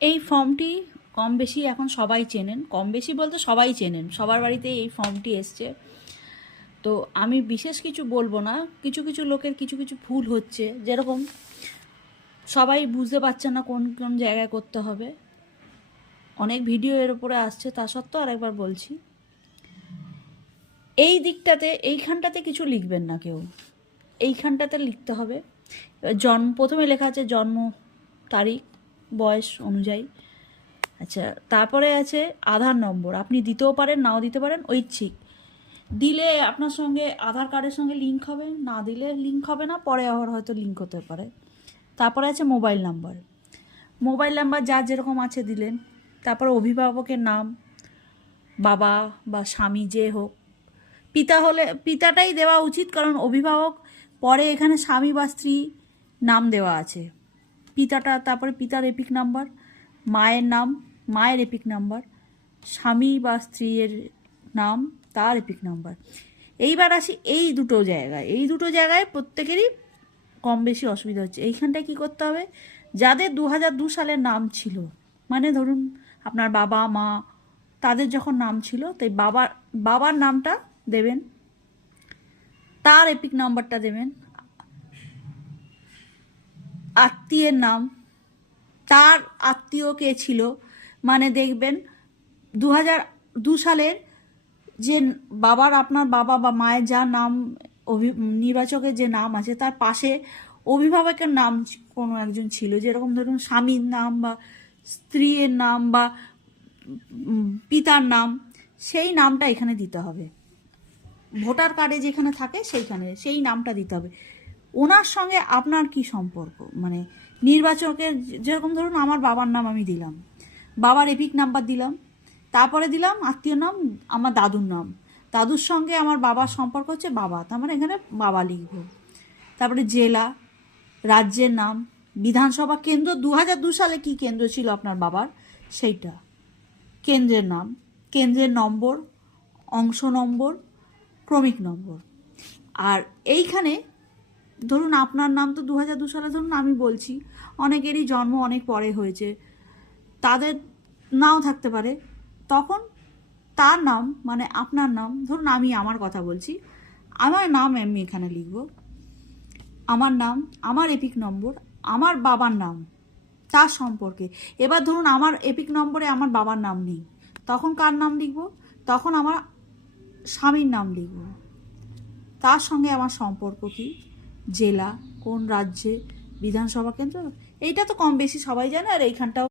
এই ফর্মটি কম বেশি এখন সবাই চেনেন, কম বেশি বলতে সবাই চেনেন, সবার বাড়িতে এই ফর্মটি এসছে। তো আমি বিশেষ কিছু বলবো না, কিছু কিছু লোকের কিছু কিছু ভুল হচ্ছে, যেরকম সবাই বুঝতে পারছে না কোন কোন জায়গায় করতে হবে। অনেক ভিডিও এর উপরে আসছে, তা সত্ত্বেও আরেকবার বলছি, এই দিকটাতে এইখানটাতে কিছু লিখবেন না কেউ, এইখানটাতে লিখতে হবে প্রথমে লেখা আছে জন্ম তারিখ, বয়স অনুযায়ী। আচ্ছা, তারপরে আছে আধার নম্বর, আপনি দিতেও পারেন নাও দিতে পারেন, ঐচ্ছিক। দিলে আপনার সঙ্গে আধার কার্ডের সঙ্গে লিঙ্ক হবে, না দিলে লিঙ্ক হবে না, পরে আবার হয়তো লিঙ্ক হতে পারে। তারপরে আছে মোবাইল নাম্বার, মোবাইল নাম্বার যার যেরকম আছে দিলেন। তারপরে অভিভাবকের নাম, বাবা বা স্বামী যে হোক, পিতা হলে পিতাটাই দেওয়া উচিত, কারণ অভিভাবক পরে এখানে স্বামী বা স্ত্রী নাম দেওয়া আছে। পিতাটা, তারপরে পিতার এপিক নাম্বার, মায়ের নাম, মায়ের এপিক নাম্বার, স্বামী বা স্ত্রীর নাম, তার এপিক নাম্বার। এইবার আসি এই দুটো জায়গায় প্রত্যেকেরই কম বেশি অসুবিধা হচ্ছে। এইখানটায় কী করতে হবে, যাদের 2002 সালের নাম ছিল, মানে ধরুন আপনার বাবা মা, তাদের যখন নাম ছিল, তাই বাবার নামটা দেবেন, তার এপিক নাম্বারটা দেবেন, আত্মীয়ের নাম, তার আত্মীয় কে ছিল, মানে দেখবেন 2002 সালের যে আপনার বাবা বা মায়ের যা নাম, নির্বাচকের যে নাম আছে, তার পাশে অভিভাবকের নাম কোনো একজন ছিল, যেরকম ধরুন স্বামীর নাম বা স্ত্রীর নাম বা পিতার নাম, সেই নামটা এখানে দিতে হবে। ভোটার কার্ডে যেখানে থাকে সেইখানে সেই নামটা দিতে হবে। ওনার সঙ্গে আপনার কি সম্পর্ক, মানে নির্বাচকের, যেরকম ধরুন আমার বাবার নাম আমি দিলাম, বাবার এপিক নাম্বার দিলাম, তারপরে দিলাম আত্মীয় নাম, আমার দাদুর নাম, দাদুর সঙ্গে আমার বাবার সম্পর্ক হচ্ছে বাবা, তার মানে এখানে বাবা লিখব। তারপরে জেলা, রাজ্যের নাম, বিধানসভা কেন্দ্র, 2002 সালে কি কেন্দ্র ছিল আপনার বাবার সেইটা, কেন্দ্রের নাম, কেন্দ্রের নম্বর, অংশ নম্বর, ক্রমিক নম্বর। আর এইখানে ধরুন আপনার নাম তো 2002 সালে, ধরুন আমি বলছি, অনেকেরই জন্ম অনেক পরে হয়েছে, তাদের নাও থাকতে পারে, তখন তার নাম মানে আপনার নাম, ধরুন আমি আমার কথা বলছি, আমার নাম আমি এখানে লিখব, আমার নাম, আমার এপিক নম্বর, আমার বাবার নাম, তার সম্পর্কে। এবার ধরুন আমার এপিক নম্বরে আমার বাবার নাম নেই, তখন কার নাম লিখব, তখন আমার স্বামীর নাম লিখব, তার সঙ্গে আমার সম্পর্ক কি, জেলা, কোন রাজ্যে, বিধানসভা কেন্দ্র, এইটা তো কম বেশি সবাই জানে। আর এইখানটাও